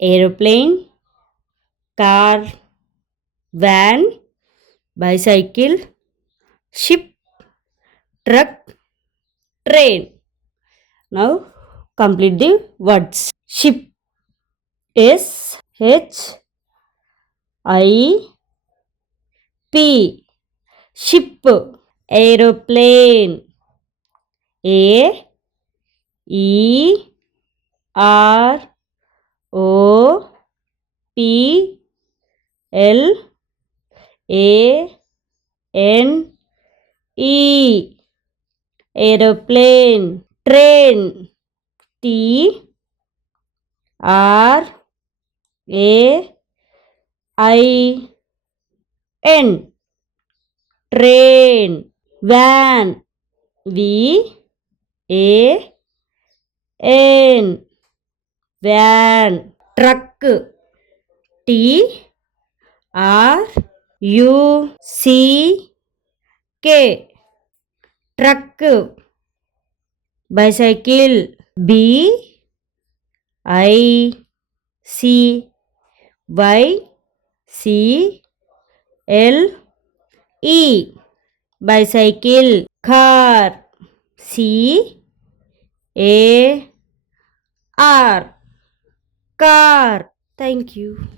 aeroplane, car, van, bicycle, ship, truck, train. Now complete the words. Ship, S H I P, ship. Aeroplane, A E R O P L A N E, aeroplane. Train, T R A I N, train. Van, V A N, van. Truck, T R U C K, truck. Bicycle, B I C Y C L E, bicycle. Car, C A R, car. Thank you.